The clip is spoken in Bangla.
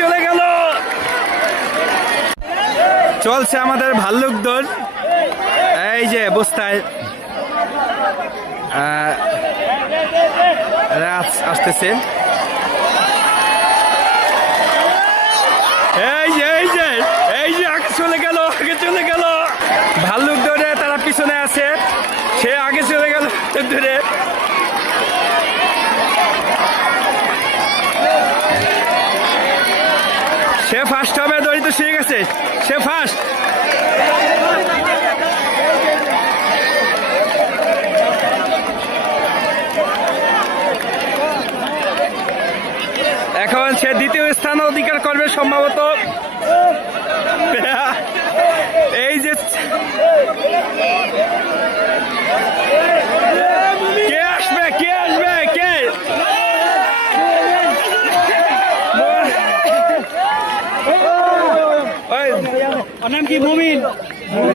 চলে গেল। চলছে আমাদের ভাল্লুক দৌড়, এই যে বস্তায় আসতেছে। এই যে এই যে এই যে আগে চলে গেল, আগে চলে গেল। ভাল্লুক দৌড়ে তারা পিছনে আছে, সে আগে চলে গেল দূরে। সে ফার্স্ট হবে, দড়ি তো শিখে গেছে, সে ফার্স্ট। এখন সে দ্বিতীয় স্থান অধিকার করবে সম্ভবত। এই যে কে আসবে, কে আসবে, কে? নাম কি? মুমিন।